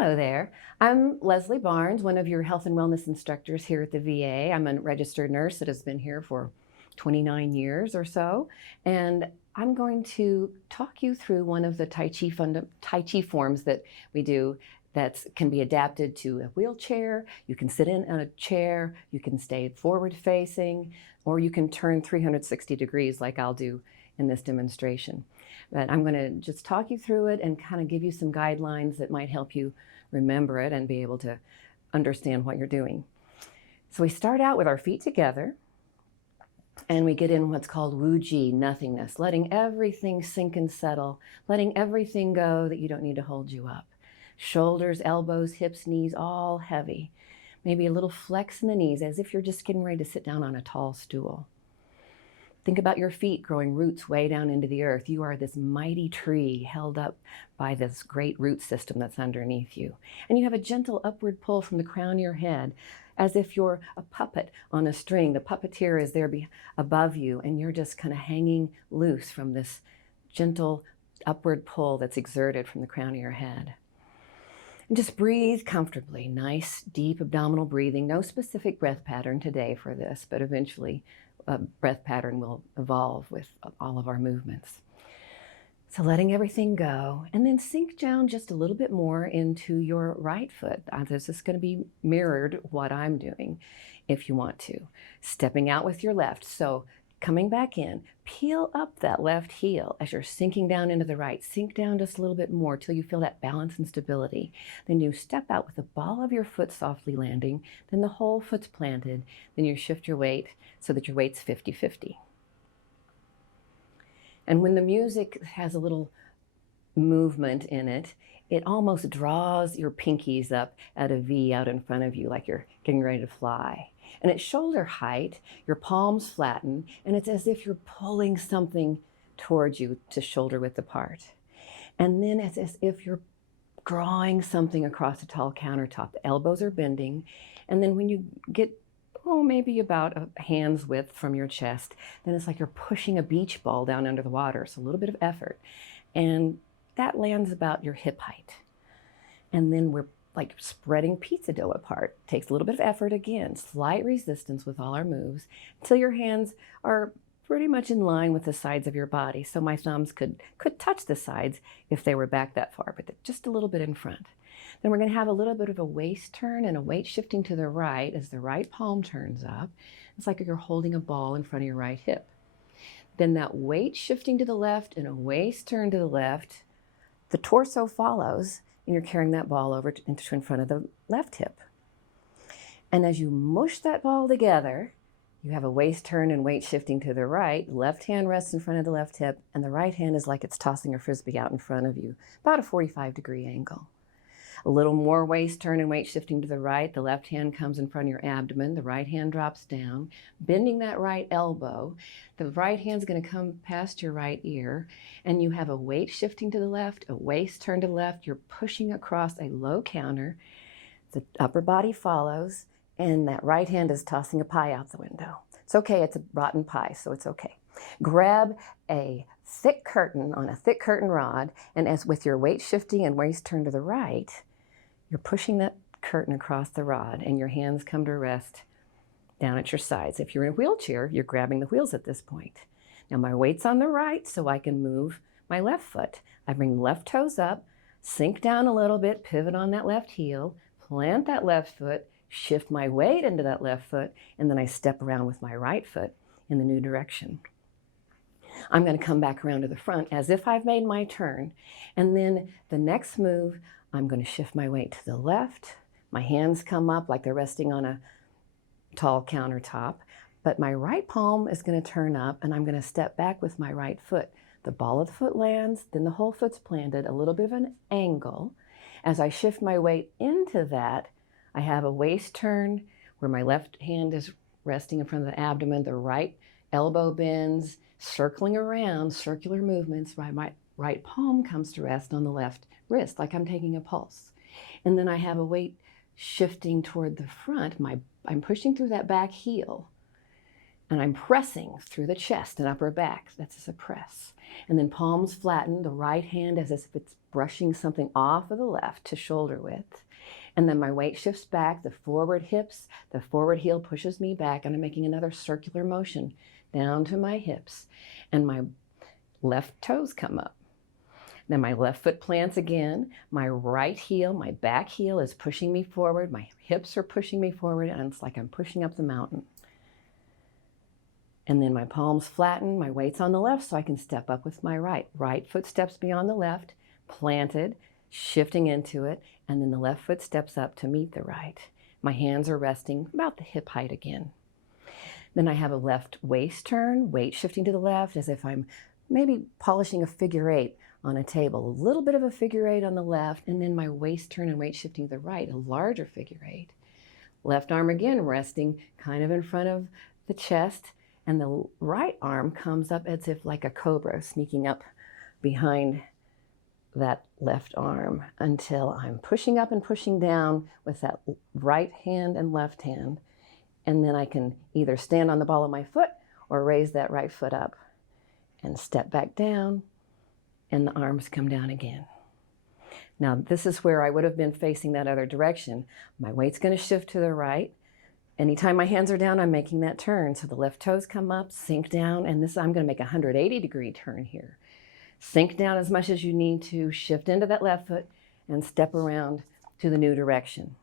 Hello there. I'm Leslie Barnes, one of your health and wellness instructors here at the VA. I'm a registered nurse that has been here for 29 years or so, and I'm going to talk you through one of the Tai Chi forms that we do that can be adapted to a wheelchair. You can sit in a chair, you can stay forward facing, or you can turn 360 degrees like I'll do in this demonstration. But I'm going to just talk you through it and kind of give you some guidelines that might help you remember it and be able to understand what you're doing. So we start out with our feet together and we get in what's called Jie Nothingness, letting everything sink and settle, letting everything go that you don't need to hold you up. Shoulders, elbows, hips, knees, all heavy. Maybe a little flex in the knees as if you're just getting ready to sit down on a tall stool. Think about your feet growing roots way down into the earth. You are this mighty tree held up by this great root system that's underneath you. And you have a gentle upward pull from the crown of your head, as if you're a puppet on a string. The puppeteer is there above you, and you're just kind of hanging loose from this gentle upward pull that's exerted from the crown of your head. And just breathe comfortably. Nice, deep abdominal breathing. No specific breath pattern today for this, but eventually a breath pattern will evolve with all of our movements. So letting everything go, and then sink down just a little bit more into your right foot. This is going to be mirrored what I'm doing if you want to. Stepping out with your left. So coming back in, peel up that left heel as you're sinking down into the right. Sink down just a little bit more till you feel that balance and stability. Then you step out with the ball of your foot softly landing, then the whole foot's planted. Then you shift your weight so that your weight's 50-50. And when the music has a little movement in it, it almost draws your pinkies up at a V out in front of you like you're getting ready to fly. And at shoulder height, your palms flatten, and it's as if you're pulling something towards you to shoulder width apart. And then it's as if you're drawing something across a tall countertop. The elbows are bending, and then when you get, maybe about a hand's width from your chest, then it's like you're pushing a beach ball down under the water. So a little bit of effort. And that lands about your hip height. And then we're like spreading pizza dough apart. Takes a little bit of effort again, slight resistance with all our moves until your hands are pretty much in line with the sides of your body. So my thumbs could touch the sides if they were back that far, but just a little bit in front. Then we're going to have a little bit of a waist turn and a weight shifting to the right as the right palm turns up. It's like you're holding a ball in front of your right hip. Then that weight shifting to the left and a waist turn to the left. The torso follows, and you're carrying that ball over into in front of the left hip. And as you mush that ball together, you have a waist turn and weight shifting to the right. Left hand rests in front of the left hip, and the right hand is like it's tossing a frisbee out in front of you, about a 45-degree angle. A little more waist turn and weight shifting to the right. The left hand comes in front of your abdomen. The right hand drops down, bending that right elbow. The right hand's going to come past your right ear, and you have a weight shifting to the left, a waist turn to the left. You're pushing across a low counter. The upper body follows, and that right hand is tossing a pie out the window. It's okay. It's a rotten pie, so it's okay. Grab a thick curtain on a thick curtain rod, and as with your weight shifting and waist turn to the right, you're pushing that curtain across the rod, and your hands come to rest down at your sides. If you're in a wheelchair, you're grabbing the wheels at this point. Now my weight's on the right, so I can move my left foot. I bring the left toes up, sink down a little bit, pivot on that left heel, plant that left foot, shift my weight into that left foot, and then I step around with my right foot in the new direction. I'm going to come back around to the front as if I've made my turn, and then the next move, I'm going to shift my weight to the left. My hands come up like they're resting on a tall countertop, but my right palm is going to turn up, and I'm going to step back with my right foot. The ball of the foot lands, then the whole foot's planted, a little bit of an angle. As I shift my weight into that, I have a waist turn where my left hand is resting in front of the abdomen, the right elbow bends, circling around, circular movements. My right palm comes to rest on the left wrist, like I'm taking a pulse. And then I have a weight shifting toward the front. I'm pushing through that back heel. And I'm pressing through the chest and upper back. That's just a press. And then palms flatten, the right hand as if it's brushing something off of the left to shoulder width. And then my weight shifts back, the forward hips, the forward heel pushes me back, and I'm making another circular motion down to my hips. And my left toes come up. Then my left foot plants again. My right heel, my back heel is pushing me forward. My hips are pushing me forward, and it's like I'm pushing up the mountain. And then my palms flatten, my weight's on the left, so I can step up with my right. Right foot steps beyond the left, planted, shifting into it, and then the left foot steps up to meet the right. My hands are resting about the hip height again. Then I have a left waist turn, weight shifting to the left as if I'm maybe polishing a figure eight on a table. A little bit of a figure eight on the left, and then my waist turn and weight shifting to the right, a larger figure eight. Left arm again resting kind of in front of the chest, and the right arm comes up as if like a cobra sneaking up behind that left arm until I'm pushing up and pushing down with that right hand and left hand. And then I can either stand on the ball of my foot or raise that right foot up and step back down, and the arms come down again. Now this is where I would have been facing that other direction. My weight's going to shift to the right. Anytime my hands are down, I'm making that turn. So the left toes come up, sink down, and this I'm going to make a 180-degree turn here. Sink down as much as you need to, shift into that left foot, and step around to the new direction.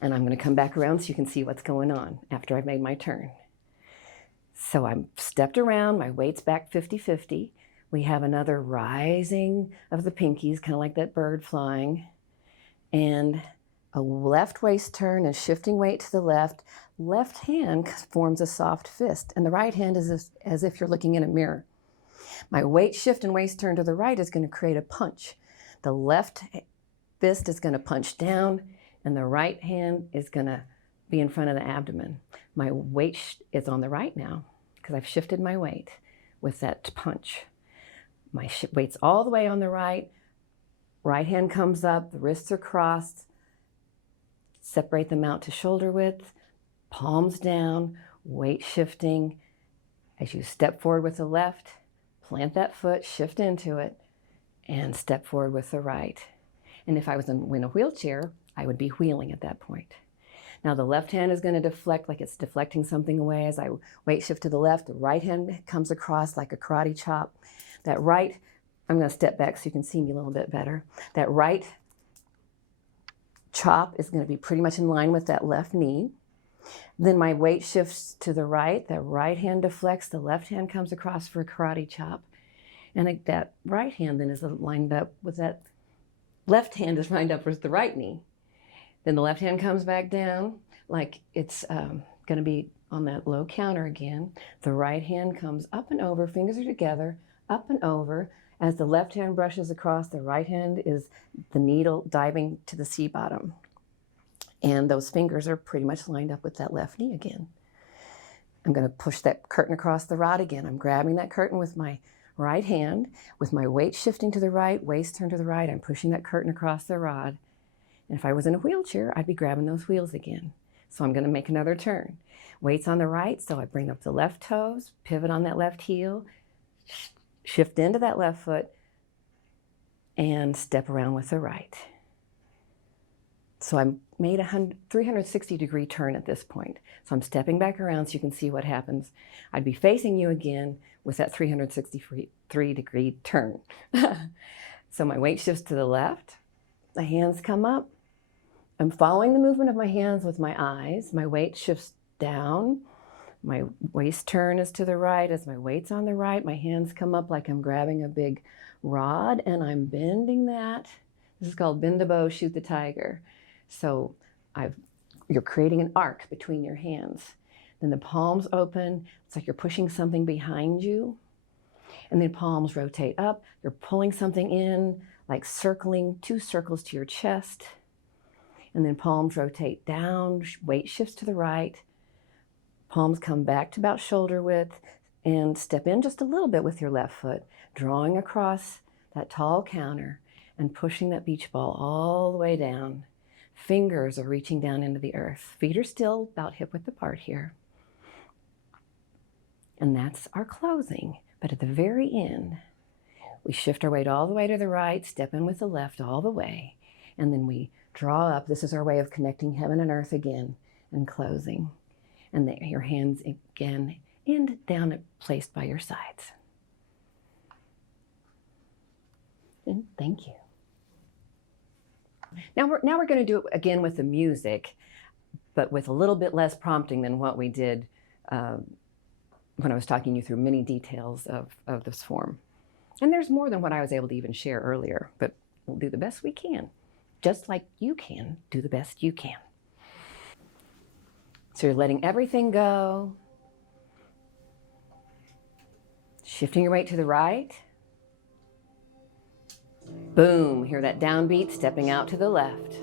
And I'm going to come back around so you can see what's going on after I've made my turn. So I'm stepped around, my weight's back 50-50. We have another rising of the pinkies, kind of like that bird flying. And a left waist turn and shifting weight to the left. Left hand forms a soft fist, and the right hand is as if you're looking in a mirror. My weight shift and waist turn to the right is going to create a punch. The left fist is going to punch down, and the right hand is going to be in front of the abdomen. My weight is on the right now because I've shifted my weight with that punch. My weight's all the way on the right. Right hand comes up, the wrists are crossed. Separate them out to shoulder width, palms down, weight shifting. As you step forward with the left, plant that foot, shift into it, and step forward with the right. And if I was in a wheelchair, I would be wheeling at that point. Now the left hand is going to deflect like it's deflecting something away. As I weight shift to the left, the right hand comes across like a karate chop. That right, I'm going to step back so you can see me a little bit better. That right chop is going to be pretty much in line with that left knee. Then my weight shifts to the right. That right hand deflects. The left hand comes across for a karate chop. And that right hand then is lined up with that left hand is lined up with the right knee. Then the left hand comes back down like it's going to be on that low counter again. The right hand comes up and over, fingers are together, up and over. As the left hand brushes across, the right hand is the needle diving to the C bottom. And those fingers are pretty much lined up with that left knee again. I'm going to push that curtain across the rod again. I'm grabbing that curtain with my right hand, with my weight shifting to the right, waist turned to the right. I'm pushing that curtain across the rod. And if I was in a wheelchair, I'd be grabbing those wheels again. So I'm going to make another turn. Weight's on the right, so I bring up the left toes, pivot on that left heel, shift into that left foot, and step around with the right. So I made a 360-degree turn at this point. So I'm stepping back around so you can see what happens. I'd be facing you again with that 363-degree turn. So my weight shifts to the left. The hands come up. I'm following the movement of my hands with my eyes. My weight shifts down. My waist turn is to the right. As my weight's on the right, my hands come up like I'm grabbing a big rod and I'm bending that. This is called bend the bow, shoot the tiger. So you're creating an arc between your hands. Then the palms open. It's like you're pushing something behind you. And then palms rotate up. You're pulling something in, like circling 2 circles to your chest. And then palms rotate down, weight shifts to the right. Palms come back to about shoulder width and step in just a little bit with your left foot, drawing across that tall counter and pushing that beach ball all the way down. Fingers are reaching down into the earth. Feet are still about hip width apart here. And that's our closing. But at the very end, we shift our weight all the way to the right, step in with the left all the way, and then we draw up. This is our way of connecting heaven and earth again and closing. And there, your hands again end down placed by your sides. And thank you. Now we're going to do it again with the music, but with a little bit less prompting than what we did when I was talking you through many details of this form. And there's more than what I was able to even share earlier, but we'll do the best we can, just like you can do the best you can. So you're letting everything go, shifting your weight to the right. Boom, hear that downbeat, stepping out to the left.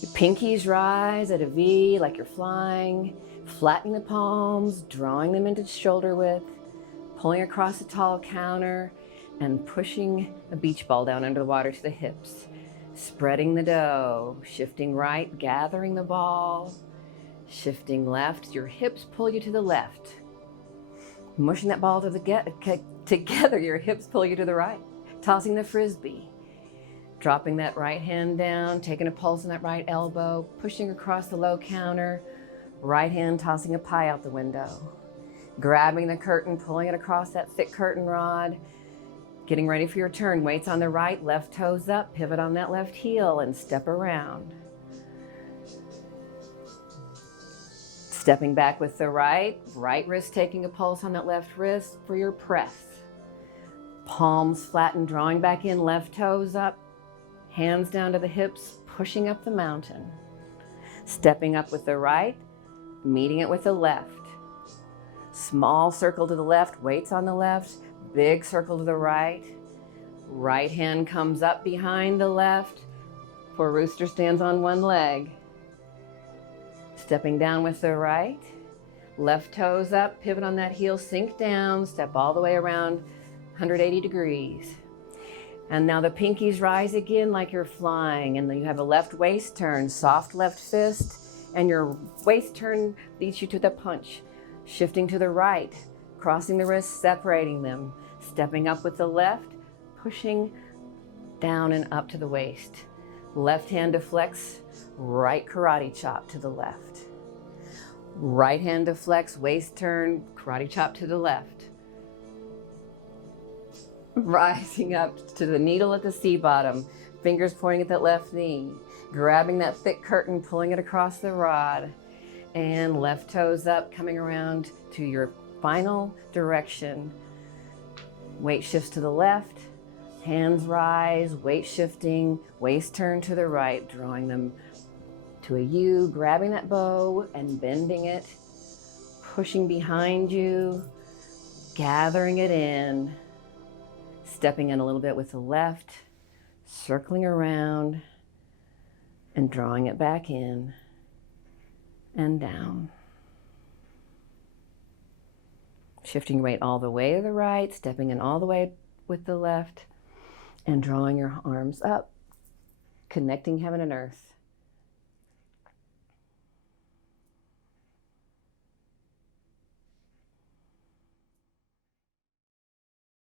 Your pinkies rise at a V like you're flying, flattening the palms, drawing them into shoulder width, pulling across the tall counter, and pushing a beach ball down under the water to the hips. Spreading the dough, shifting right, gathering the ball, shifting left, your hips pull you to the left. Mushing that ball together, your hips pull you to the right. Tossing the frisbee, dropping that right hand down, taking a pulse on that right elbow, pushing across the low counter, right hand tossing a pie out the window. Grabbing the curtain, pulling it across that thick curtain rod, getting ready for your turn. Weights on the right, left toes up, pivot on that left heel and step around. Stepping back with the right wrist taking a pulse on that left wrist for your press. Palms flattened, drawing back in, left toes up, hands down to the hips, pushing up the mountain. Stepping up with the right, meeting it with the left. Small circle to the left, weights on the left, big circle to the right. Right hand comes up behind the left. Poor rooster stands on one leg. Stepping down with the right. Left toes up, pivot on that heel, sink down, step all the way around 180 degrees. And now the pinkies rise again like you're flying, and then you have a left waist turn, soft left fist, and your waist turn leads you to the punch. Shifting to the right, crossing the wrists, separating them, stepping up with the left, pushing down and up to the waist. Left hand deflects, right karate chop to the left. Right hand deflects, waist turn, karate chop to the left. Rising up to the needle at the C bottom, fingers pointing at that left knee, grabbing that thick curtain, pulling it across the rod. And left toes up, coming around to your final direction. Weight shifts to the left, hands rise, weight shifting, waist turn to the right, drawing them to a U, grabbing that bow and bending it, pushing behind you, gathering it in, stepping in a little bit with the left, circling around and drawing it back in. And down. Shifting your weight all the way to the right, stepping in all the way with the left, and drawing your arms up, connecting heaven and earth.